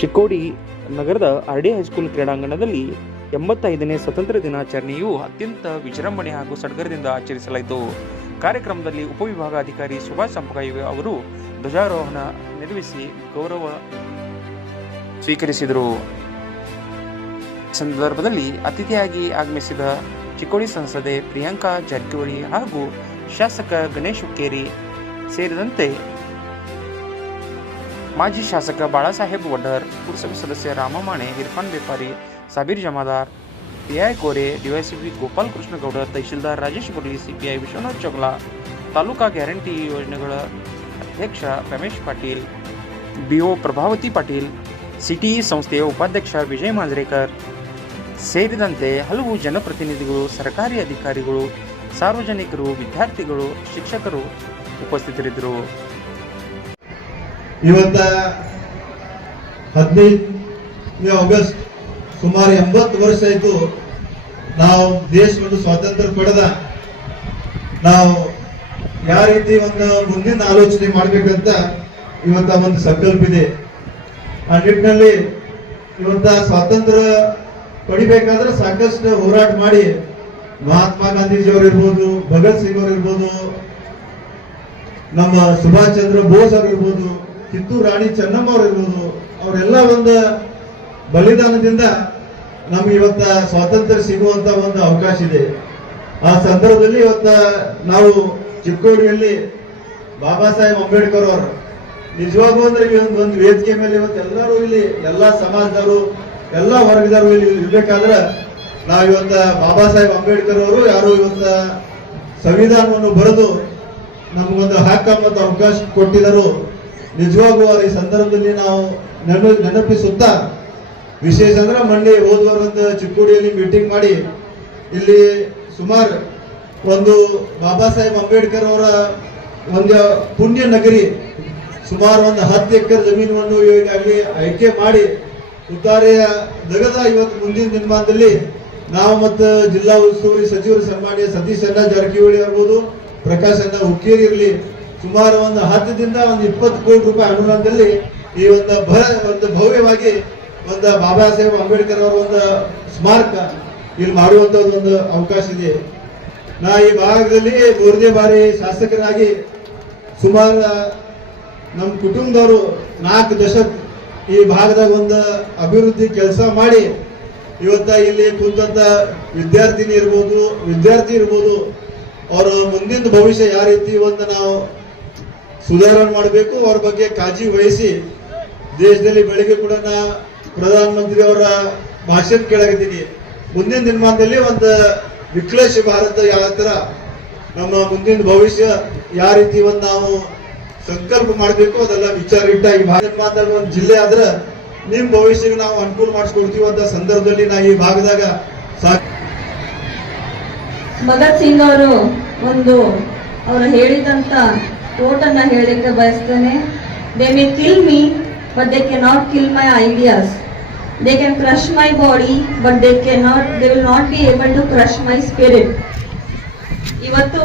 ಚಿಕ್ಕೋಡಿ ನಗರದ RD high school ಕ್ರೀಡಾಂಗಣದಲ್ಲಿ 85ನೇ ಸ್ವತಂತ್ರ ದಿನಾಚರಣೆಯು ಅತ್ಯಂತ ವಿಜೃಂಭಣೆ ಹಾಗೂ ಸಡಗರದಿಂದ ಆಚರಿಸಲಾಯಿತು. ಕಾರ್ಯಕ್ರಮದಲ್ಲಿ ಉಪವಿಭಾಗಾಧಿಕಾರಿ ಸುಭಾಷ್ ಸಂಪಗಾಯಿ ಅವರು ಧ್ವಜಾರೋಹಣ ನೆರವೇರಿಸಿ ಗೌರವ ಸ್ವೀಕರಿಸಿದರು. ಸಂದರ್ಭದಲ್ಲಿ ಅತಿಥಿಯಾಗಿ ಆಗಮಿಸಿದ ಚಿಕ್ಕೋಡಿ ಸಂಸದೆ ಪ್ರಿಯಾಂಕಾ ಜಾರಕಿಹೊಳಿ ಹಾಗೂ ಶಾಸಕ ಗಣೇಶ್ ಹುಕ್ಕೇರಿ ಸೇರಿದಂತೆ ಮಾಜಿ ಶಾಸಕ ಬಾಳಾಸಾಹೇಬ್ ವಡ್ಡರ್, ಪುರಸಭೆ ಸದಸ್ಯ ರಾಮಮಾಣೆ, ಇರ್ಫಾನ್ ಬೇಪಾರಿ, ಸಾಬೀರ್ ಜಮಾದಾರ್, ಪಿಐ ಕೋರೆ, ಡಿವೈಸಿಪಿ ಗೋಪಾಲ್ ಕೃಷ್ಣ ಗೌಡ, ತಹಶೀಲ್ದಾರ್ ರಾಜೇಶ್ ಗುರ್ಲಿ, ಸಿಪಿಐ ವಿಶ್ವನಾಥ್ ಚೊಗ್ಲಾ, ತಾಲೂಕಾ ಗ್ಯಾರಂಟಿ ಯೋಜನೆಗಳ ಅಧ್ಯಕ್ಷ ರಮೇಶ್ ಪಾಟೀಲ್, ಬಿಒ ಪ್ರಭಾವತಿ ಪಾಟೀಲ್, ಸಿಟಿಇ ಸಂಸ್ಥೆಯ ಉಪಾಧ್ಯಕ್ಷ ವಿಜಯ್ ಮಾಂಜ್ರೇಕರ್ ಸೇರಿದಂತೆ ಹಲವು ಜನಪ್ರತಿನಿಧಿಗಳು, ಸರ್ಕಾರಿ ಅಧಿಕಾರಿಗಳು, ಸಾರ್ವಜನಿಕರು, ವಿದ್ಯಾರ್ಥಿಗಳು, ಶಿಕ್ಷಕರು ಉಪಸ್ಥಿತರಿದ್ದರು. ಇವತ್ತ 15ನೇ ಆಗಸ್ಟ್ ಸುಮಾರು 80 ವರ್ಷ ಆಯಿತು ನಾವು ದೇಶವನ್ನು ಸ್ವಾತಂತ್ರ್ಯ ಪಡೆದ. ನಾವು ಯಾವ ರೀತಿ ಒಂದು ಮುಂದಿನ ಆಲೋಚನೆ ಮಾಡ್ಬೇಕಂತ ಇವತ್ತ ಒಂದು ಸಂಕಲ್ಪ ಇದೆ. ಆ ನಿಟ್ಟಿನಲ್ಲಿ ಇವತ್ತ ಸ್ವಾತಂತ್ರ್ಯ ಪಡಿಬೇಕಾದ್ರೆ ಸಾಕಷ್ಟು ಹೋರಾಟ ಮಾಡಿ ಮಹಾತ್ಮ ಗಾಂಧೀಜಿಯವರು ಇರ್ಬೋದು, ಭಗತ್ ಸಿಂಗ್ ಅವರು ಇರ್ಬೋದು, ನಮ್ಮ ಸುಭಾಷ್ ಚಂದ್ರ ಬೋಸ್ ಅವರು ಇರ್ಬೋದು, ಕಿತ್ತೂರು ರಾಣಿ ಚೆನ್ನಮ್ಮ ಅವರು ಇರ್ಬೋದು, ಅವರೆಲ್ಲ ಒಂದು ಬಲಿದಾನದಿಂದ ನಮ್ಗೆ ಇವತ್ತ ಸ್ವಾತಂತ್ರ್ಯ ಸಿಗುವಂತ ಒಂದು ಅವಕಾಶ ಇದೆ. ಆ ಸಂದರ್ಭದಲ್ಲಿ ಇವತ್ತ ನಾವು ಚಿಕ್ಕೋಡಿಯಲ್ಲಿ ಬಾಬಾ ಸಾಹೇಬ್ ಅಂಬೇಡ್ಕರ್ ಅವರು ನಿಜವಾಗೂ ಅಂದ್ರೆ ಒಂದು ವೇದಿಕೆ ಮೇಲೆ ಇವತ್ತೆಲ್ಲರೂ ಇಲ್ಲಿ ಎಲ್ಲಾ ಸಮಾಜದವರು ಎಲ್ಲಾ ವರ್ಗದವರು ಇಲ್ಲಿ ಇರ್ಬೇಕಾದ್ರೆ ನಾವು ಇವತ್ತ ಬಾಬಾ ಸಾಹೇಬ್ ಅಂಬೇಡ್ಕರ್ ಅವರು ಯಾರು ಇವತ್ತ ಸಂವಿಧಾನವನ್ನು ಬರೆದು ನಮಗೊಂದು ಹಕ್ಕು ಮತ್ತು ಅವಕಾಶ ಕೊಟ್ಟಿದ್ದರು. ನಿಜವಾಗೂ ಈ ಸಂದರ್ಭದಲ್ಲಿ ನಾವು ನೆನಪಿಸುತ್ತಾ, ವಿಶೇಷ ಅಂದ್ರೆ ಮೊನ್ನೆ ಹೋದವರ ಒಂದು ಚಿಕ್ಕೋಡಿಯಲ್ಲಿ ಮೀಟಿಂಗ್ ಮಾಡಿ ಇಲ್ಲಿ ಸುಮಾರು ಒಂದು ಬಾಬಾ ಸಾಹೇಬ್ ಅಂಬೇಡ್ಕರ್ ಅವರ ಒಂದು ಪುಣ್ಯ ನಗರಿ ಸುಮಾರು ಒಂದು 10 ಎಕರೆ ಜಮೀನನ್ನು ಅಲ್ಲಿ ಆಯ್ಕೆ ಮಾಡಿ ಉತ್ತಾರೆಯ ದಗದ ಇವತ್ತು ಮುಂದಿನ ದಿನಮಾನದಲ್ಲಿ ನಾವು ಮತ್ತು ಜಿಲ್ಲಾ ಉಸ್ತುವಾರಿ ಸಚಿವರು ಸನ್ಮಾನ್ಯ ಸತೀಶ್ ಅಣ್ಣ ಜಾರಕಿಹೊಳಿ ಇರ್ಬೋದು, ಪ್ರಕಾಶ್ ಅಣ್ಣ ಹುಕ್ಕೇರಿ ಇರಲಿ, ಸುಮಾರು ಒಂದು 10 ದಿಂದ ಒಂದು 20 ಕೋಟಿ ರೂಪಾಯಿ ಅನುದಾನದಲ್ಲಿ ಈ ಒಂದು ಭವ್ಯವಾಗಿ ಒಂದು ಬಾಬಾ ಸಾಹೇಬ್ ಅಂಬೇಡ್ಕರ್ ಅವರ ಒಂದು ಸ್ಮಾರಕ ಇಲ್ಲಿ ಮಾಡುವಂತದ್ದು ಒಂದು ಅವಕಾಶ ಇದೆ. ನಾ ಈ ಭಾಗದಲ್ಲಿ 3ನೇ ಬಾರಿ ಶಾಸಕರಾಗಿ ಸುಮಾರು ನಮ್ಮ ಕುಟುಂಬದವರು 4 ದಶಕ ಈ ಭಾಗದಾಗ ಒಂದು ಅಭಿವೃದ್ಧಿ ಕೆಲಸ ಮಾಡಿ ಇವತ್ತ ಇಲ್ಲಿ ಕುಂತ ವಿದ್ಯಾರ್ಥಿ ಇರ್ಬೋದು, ಅವರ ಮುಂದಿನ ಭವಿಷ್ಯ ಯಾವ ರೀತಿ ಒಂದು ನಾವು ಸುಧಾರಣೆ ಮಾಡಬೇಕು, ಅವ್ರ ಬಗ್ಗೆ ಕಾಳಜಿ ವಹಿಸಿ ದೇಶದಲ್ಲಿ ಬೆಳಗ್ಗೆ ಕೂಡ ನಾ ಪ್ರಧಾನಮಂತ್ರಿ ಅವರ ಭಾಷಣ ಕೇಳಾಗಿದ್ದೀನಿ. ಮುಂದಿನ ದಿನಮಾನದಲ್ಲಿ ಒಂದು ವಿಕಲೇಶ ಭಾರತ ಯಾವ ತರ ನಮ್ಮ ಮುಂದಿನ ಭವಿಷ್ಯ ಯಾವ ರೀತಿ ಒಂದು ನಾವು ಸಂಕಲ್ಪ ಮಾಡಬೇಕು ಅದೆಲ್ಲ ವಿಚಾರ ಇಟ್ಟ ಈ ಭಾಗದಲ್ಲಿ ಒಂದು ಜಿಲ್ಲೆ ಆದ್ರೆ ನಿಮ್ ಭವಿಷ್ಯಕ್ಕೆ ನಾವು ಅನುಕೂಲ ಮಾಡಿಸ್ಕೊಡ್ತೀವಿ ಅಂತ ಸಂದರ್ಭದಲ್ಲಿ ನಾ ಈ ಭಾಗದಾಗ ಭಗತ್ ಸಿಂಗ್ ಅವರು ಅವರು ಹೇಳಿದಂತ ಕೋಟನ್ನ ಹೇಳಲಿಕ್ಕೆ ಬಯಸ್ತೇನೆ. They may kill me but they can not kill my ideas. They can crush my body but they will not be able to crush my spirit. ಇವತ್ತು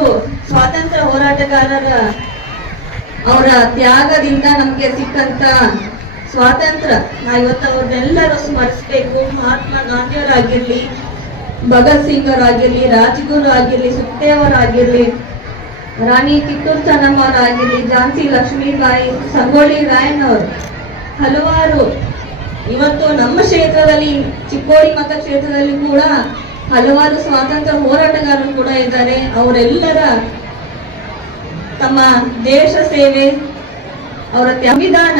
ಸ್ವಾತಂತ್ರ್ಯ ಹೋರಾಟಗಾರರ ಅವರ ತ್ಯಾಗದಿಂದ ನಮ್ಗೆ ಸಿಕ್ಕಂತ ಸ್ವಾತಂತ್ರ್ಯ ಇವತ್ತು ಅವ್ರನ್ನೆಲ್ಲರೂ ಸ್ಮರಿಸಬೇಕು. ಮಹಾತ್ಮ ಗಾಂಧಿಯವರಾಗಿರ್ಲಿ, ಭಗತ್ ಸಿಂಗ್ ಅವರಾಗಿರ್ಲಿ, ರಾಜ್ಗುರು ಆಗಿರ್ಲಿ, ಸುಖದೇವರಾಗಿರ್ಲಿ, ರಾಣಿ ಕಿತ್ತೂರು ಚೆನ್ನಮ್ಮ ಅವರಾಗಿರ್ಲಿ, ಝಾನ್ಸಿ ಲಕ್ಷ್ಮೀಬಾಯಿ, ಸಂಗೊಳ್ಳಿ ರಾಯಣ್ಣವರು, ಹಲವಾರು ಇವತ್ತು ನಮ್ಮ ಕ್ಷೇತ್ರದಲ್ಲಿ ಚಿಕ್ಕೋಡಿ ಮತಕ್ಷೇತ್ರದಲ್ಲಿ ಕೂಡ ಹಲವಾರು ಸ್ವಾತಂತ್ರ್ಯ ಹೋರಾಟಗಾರರು ಕೂಡ ಇದ್ದಾರೆ. ಅವರೆಲ್ಲರ ತಮ್ಮ ದೇಶ ಸೇವೆ, ಅವರ ಸಂವಿಧಾನ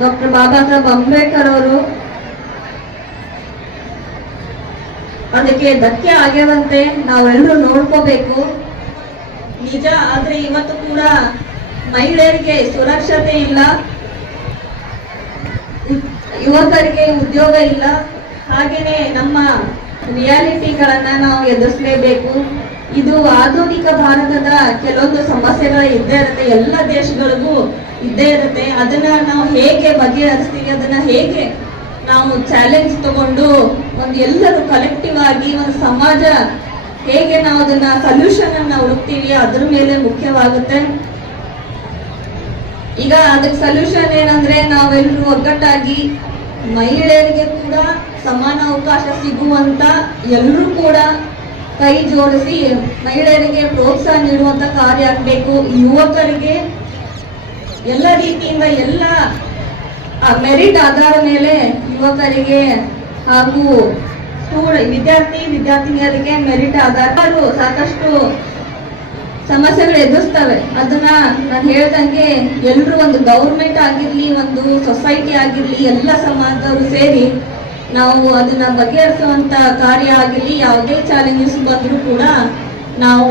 ಡಾಕ್ಟರ್ ಬಾಬಾ ಸಾಹೇಬ್ ಅಂಬೇಡ್ಕರ್ ಅವರು ಅದಕ್ಕೆ ಧಕ್ಕೆ ಆಗ್ಯದಂತೆ ನಾವೆಲ್ಲರೂ ನೋಡ್ಕೋಬೇಕು. ನಿಜ, ಆದ್ರೆ ಇವತ್ತು ಕೂಡ ಮಹಿಳೆಯರಿಗೆ ಸುರಕ್ಷತೆ ಇಲ್ಲ, ಯುವಕರಿಗೆ ಉದ್ಯೋಗ ಇಲ್ಲ. ಹಾಗೇನೆ ನಮ್ಮ ರಿಯಾಲಿಟಿಗಳನ್ನ ನಾವು ಎದುರಿಸಲೇಬೇಕು. ಇದು ಆಧುನಿಕ ಭಾರತದ ಕೆಲವೊಂದು ಸಮಸ್ಯೆಗಳು ಇದ್ದೇ ಇರುತ್ತೆ, ಎಲ್ಲ ದೇಶಗಳಿಗೂ ಇದ್ದೇ ಇರುತ್ತೆ. ಅದನ್ನ ನಾವು ಹೇಗೆ ಬಗೆಹರಿಸ್ತೀವಿ, ಅದನ್ನ ಹೇಗೆ ನಾವು ಚಾಲೆಂಜ್ ತಗೊಂಡು ಎಲ್ಲರೂ ಕಲೆಕ್ಟಿವ್ ಆಗಿ ಒಂದು ಸಮಾಜ ಹೇಗೆ ನಾವು ಅದನ್ನ ಸೊಲ್ಯೂಷನ್ ಅನ್ನ ಹುಡುಕ್ತೀವಿ ಅದ್ರ ಮೇಲೆ ಮುಖ್ಯವಾಗುತ್ತೆ. ಈಗ ಅದಕ್ಕೆ ಸೊಲ್ಯೂಷನ್ ಏನಂದ್ರೆ ನಾವೆಲ್ಲರೂ ಒಗ್ಗಟ್ಟಾಗಿ ಮಹಿಳೆಯರಿಗೆ ಕೂಡ ಸಮಾನ ಅವಕಾಶ ಸಿಗುವಂತ ಎಲ್ಲರೂ ಕೂಡ ಕೈ ಜೋಡಿಸಿ ಮಹಿಳೆಯರಿಗೆ ಪ್ರೋತ್ಸಾಹ ನೀಡುವಂತ ಕಾರ್ಯ ಆಗಬೇಕು. ಯುವಕರಿಗೆ ಎಲ್ಲ ರೀತಿಯಿಂದ ಎಲ್ಲ ಮೆರಿಟ್ ಆಧಾರದ ಮೇಲೆ ಯುವಕರಿಗೆ ಹಾಗೂ ವಿದ್ಯಾರ್ಥಿನಿಯರಿಗೆ ಮೆರಿಟ್ ಆಧಾರ ಸಾಕಷ್ಟು ಸಮಸ್ಯೆಗಳು ಎದುರಿಸ್ತವೆ. ಅದನ್ನ ನಾನು ಹೇಳ್ದಂಗೆ ಎಲ್ಲರೂ ಒಂದು ಗೌರ್ಮೆಂಟ್ ಆಗಿರ್ಲಿ, ಒಂದು ಸೊಸೈಟಿ ಆಗಿರ್ಲಿ, ಎಲ್ಲ ಸಮಾಜದವರು ಸೇರಿ ನಾವು ಅದನ್ನ ಬಗೆಹರಿಸುವಂತ ಕಾರ್ಯ ಆಗಿರ್ಲಿ, ಯಾವುದೇ ಚಾಲೆಂಜಸ್ ಬಂದರೂ ಕೂಡ ನಾವು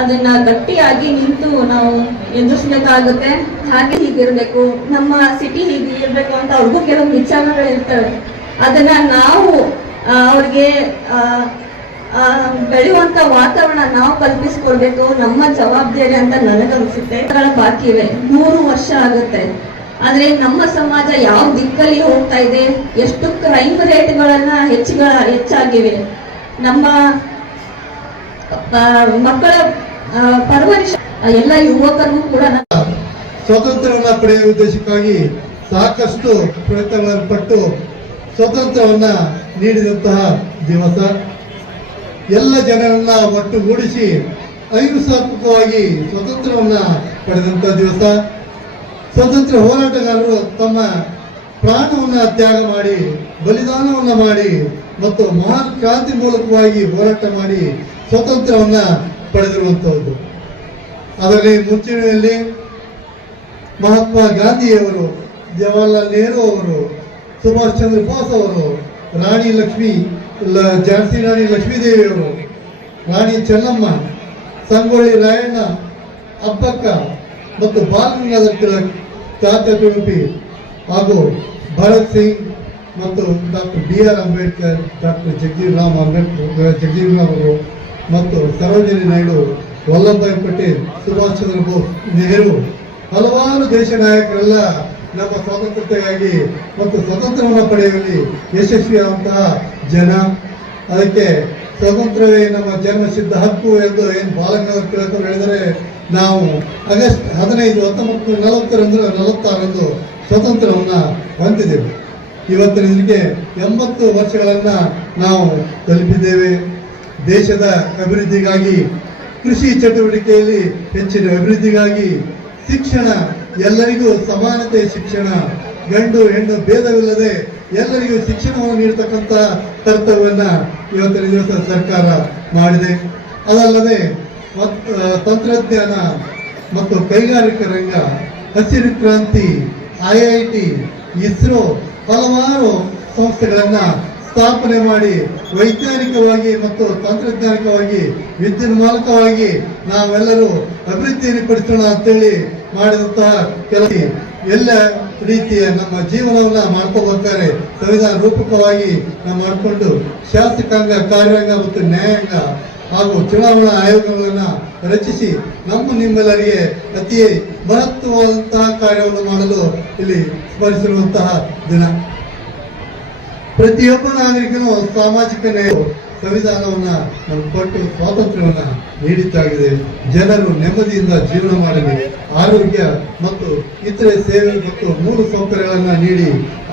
ಅದನ್ನ ಗಟ್ಟಿಯಾಗಿ ನಿಂತು ನಾವು ಎದುರಿಸ್ಬೇಕಾಗುತ್ತೆ. ಹಾಗೆ ಹೀಗಿರ್ಬೇಕು, ನಮ್ಮ ಸಿಟಿ ಹೀಗೆ ಇರ್ಬೇಕು ಅಂತ ಅವ್ರಿಗೂ ಕೆಲವೊಂದು ವಿಚಾರಗಳು ಇರ್ತವೆ. ಅದನ್ನ ನಾವು ಅವ್ರಿಗೆ ಬೆಳೆಯುವಂತ ವಾತಾವರಣ ನಾವು ಕಲ್ಪಿಸ್ಕೊಳ್ಬೇಕು, ನಮ್ಮ ಜವಾಬ್ದಾರಿ ಅಂತ ನನಗನ್ಸುತ್ತೆ. ಬಾಕಿ ಇವೆ, 100 ವರ್ಷ ಆಗುತ್ತೆ. ಆದ್ರೆ ನಮ್ಮ ಸಮಾಜ ಯಾವ ದಿಕ್ಕಲ್ಲಿ ಹೋಗ್ತಾ ಇದೆ, ಎಷ್ಟು ಕ್ರೈಮ್ ರೇಟ್ಗಳನ್ನ ಹೆಚ್ಚಾಗಿವೆ, ನಮ್ಮ ಮಕ್ಕಳ ಪರವರಿಶ ಎಲ್ಲ ಯುವಕರಿಗೂ ಕೂಡ ಸ್ವಾತಂತ್ರ್ಯವನ್ನ ಪಡೆಯುವ ಉದ್ದೇಶಕ್ಕಾಗಿ ಸಾಕಷ್ಟು ಪ್ರಯತ್ನಗಳನ್ನು ಪಟ್ಟು ಸ್ವಾತಂತ್ರ್ಯವನ್ನ ನೀಡಿದಂತಹ ದಿವಸ, ಎಲ್ಲ ಜನರನ್ನ ಒಟ್ಟುಗೂಡಿಸಿ ಅಹಿಂಸಾತ್ಮಕವಾಗಿ ಸ್ವಾತಂತ್ರ್ಯವನ್ನ ಪಡೆದಂತಹ ದಿವಸ. ಸ್ವಾತಂತ್ರ್ಯ ಹೋರಾಟಗಾರರು ತಮ್ಮ ಪ್ರಾಣವನ್ನ ತ್ಯಾಗ ಮಾಡಿ, ಬಲಿದಾನವನ್ನ ಮಾಡಿ ಮತ್ತು ಮಹಾನ್ ಕ್ರಾಂತಿ ಮೂಲಕವಾಗಿ ಹೋರಾಟ ಮಾಡಿ ಸ್ವಾತಂತ್ರ್ಯವನ್ನ ಪಡೆದಿರುವಂತಹದ್ದು. ಅದರಲ್ಲಿ ಮುಂಚೂಣಿಯಲ್ಲಿ ಮಹಾತ್ಮ ಗಾಂಧಿಯವರು, ಜವಾಹರ್ಲಾಲ್ ನೆಹರು ಅವರು, ಸುಭಾಷ್ ಚಂದ್ರ ಬೋಸ್ ಅವರು, ಝಾನ್ಸಿ ರಾಣಿ ಲಕ್ಷ್ಮೀದೇವಿಯವರು, ರಾಣಿ ಚೆನ್ನಮ್ಮ, ಸಂಗೊಳ್ಳಿ ರಾಯಣ್ಣ, ಅಬ್ಬಕ್ಕ ಮತ್ತು ಬಾಲ ಗಂಗಾಧರ ತಿಲಕ್, ಚಾಚಾ ಟೋಪಿ ಹಾಗೂ ಭಗತ್ ಸಿಂಗ್ ಮತ್ತು doctor BR Ambedkar, doctor Jagjivanram ಅವರು ಮತ್ತು ಸರೋಜಿನಿ ನಾಯ್ಡು, ವಲ್ಲಭಭಾಯಿ ಪಟೇಲ್, ಸುಭಾಷ್ ಚಂದ್ರ ಬೋಸ್, ನೆಹರು, ಹಲವಾರು ದೇಶ ನಾಯಕರೆಲ್ಲ ನಮ್ಮ ಸ್ವಾತಂತ್ರ್ಯಕ್ಕಾಗಿ ಮತ್ತು ಸ್ವಾತಂತ್ರ್ಯವನ್ನು ಪಡೆಯುವಲ್ಲಿ ಯಶಸ್ವಿಯಾದಂತಹ ಜನ. ಅದಕ್ಕೆ ಸ್ವಾತಂತ್ರ್ಯವೇ ನಮ್ಮ ಜನ್ಮಸಿದ್ಧ ಹಕ್ಕು ಎಂದು ಏನು ಬಾಲಗಂಗಾಧರ ತಿಲಕ್ ಅವರು ಹೇಳಿದರೆ, ನಾವು ಆಗಸ್ಟ್ 15, 1946 ಸ್ವಾತಂತ್ರ್ಯವನ್ನು ಹೊಂದಿದ್ದೇವೆ. ಇವತ್ತಿನ ದಿನಕ್ಕೆ 80 ವರ್ಷಗಳನ್ನ ನಾವು ತಲುಪಿದ್ದೇವೆ. ದೇಶದ ಅಭಿವೃದ್ಧಿಗಾಗಿ, ಕೃಷಿ ಚಟುವಟಿಕೆಯಲ್ಲಿ ಹೆಚ್ಚಿನ ಅಭಿವೃದ್ಧಿಗಾಗಿ, ಶಿಕ್ಷಣ, ಎಲ್ಲರಿಗೂ ಸಮಾನತೆ ಶಿಕ್ಷಣ, ಗಂಡು ಹೆಣ್ಣು ಭೇದವಿಲ್ಲದೆ ಎಲ್ಲರಿಗೂ ಶಿಕ್ಷಣವನ್ನು ನೀಡತಕ್ಕಂಥ ಕರ್ತವ್ಯವನ್ನ ಇವತ್ತಿನ ದಿವಸ ಸರ್ಕಾರ ಮಾಡಿದೆ. ಅದಲ್ಲದೆ ತಂತ್ರಜ್ಞಾನ ಮತ್ತು ಕೈಗಾರಿಕಾ ರಂಗ, ಹಸಿರು ಕ್ರಾಂತಿ, IIT, ಇಸ್ರೋ ಹಲವಾರು ಸಂಸ್ಥೆಗಳನ್ನ ಸ್ಥಾಪನೆ ಮಾಡಿ ವೈಜ್ಞಾನಿಕವಾಗಿ ಮತ್ತು ತಂತ್ರಜ್ಞಾನಿಕವಾಗಿ ವಿದ್ಯುನ್ಮಾನಕವಾಗಿ ನಾವೆಲ್ಲರೂ ಅಭಿವೃದ್ಧಿಯನ್ನು ಪಡಿಸೋಣ ಅಂತೇಳಿ ಮಾಡಿದಂತಹ ಕೆಲಸ ಎಲ್ಲ ರೀತಿಯ ನಮ್ಮ ಜೀವನವನ್ನ ಮಾಡ್ಕೋಬೇಕಾದ್ರೆ ಸಂವಿಧಾನ ರೂಪಕವಾಗಿ ನಾವು ಮಾಡಿಕೊಂಡು ಶಾಸಕಾಂಗ, ಕಾರ್ಯಾಂಗ ಮತ್ತು ನ್ಯಾಯಾಂಗ ಹಾಗೂ ಚುನಾವಣಾ ಆಯೋಗಗಳನ್ನ ರಚಿಸಿ ನಿಮ್ಮೆಲ್ಲರಿಗೆ ಅತಿ ಮಹತ್ವವಾದಂತಹ ಕಾರ್ಯವನ್ನು ಮಾಡಲು ಇಲ್ಲಿ ಸ್ಮರಿಸಿರುವಂತಹ ದಿನ. ಪ್ರತಿಯೊಬ್ಬ ನಾಗರಿಕನು ಸಾಮಾಜಿಕ ನ್ಯಾಯ ಸಂವಿಧಾನವನ್ನ ಕೊಟ್ಟು ಸ್ವಾತಂತ್ರ್ಯವನ್ನ ನೀಡಿದ್ದಾಗಿದೆ. ಜನರು ನೆಮ್ಮದಿಯಿಂದ ಜೀವನ ಮಾಡಲಿ, ಆರೋಗ್ಯ ಮತ್ತು ಇತರೆ ಸೇವೆ ಮತ್ತು ಮೂಲ ಸೌಕರ್ಯಗಳನ್ನ ನೀಡಿ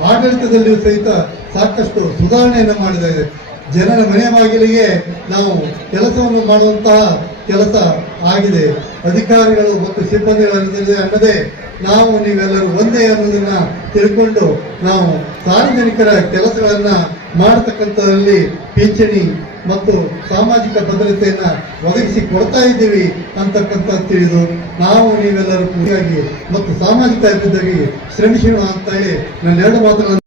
ಆಡಳಿತದಲ್ಲಿಯೂ ಸಹಿತ ಸಾಕಷ್ಟು ಸುಧಾರಣೆಯನ್ನು ಮಾಡಿದೆ. ಜನರ ಮನೆ ಬಾಗಿಲಿಗೆ ನಾವು ಕೆಲಸವನ್ನು ಮಾಡುವಂತಹ ಕೆಲಸ ಆಗಿದೆ. ಅಧಿಕಾರಿಗಳು ಮತ್ತು ಸಿಬ್ಬಂದಿಗಳು ಅನ್ನದೇ ನಾವು ನೀವೆಲ್ಲರೂ ಒಂದೇ ಅನ್ನೋದನ್ನ ತಿಳ್ಕೊಂಡು ನಾವು ಸಾರ್ವಜನಿಕರ ಕೆಲಸಗಳನ್ನ ಮಾಡತಕ್ಕಂಥದ್ರಲ್ಲಿ ಪಿಂಚಣಿ ಮತ್ತು ಸಾಮಾಜಿಕ ಭದ್ರತೆಯನ್ನ ಒದಗಿಸಿ ಕೊಡ್ತಾ ಇದ್ದೀವಿ ಅಂತಕ್ಕಂಥ ತಿಳಿದು ನಾವು ನೀವೆಲ್ಲರೂ ಕೂಡಿಯಾಗಿ ಮತ್ತು ಸಾಮಾಜಿಕ ಅಭಿವೃದ್ಧಿಗೆ ಶ್ರಮಿಸೋಣ ಅಂತ ಹೇಳಿ ನನ್ನ 2 ಮಾತುಗಳನ್ನು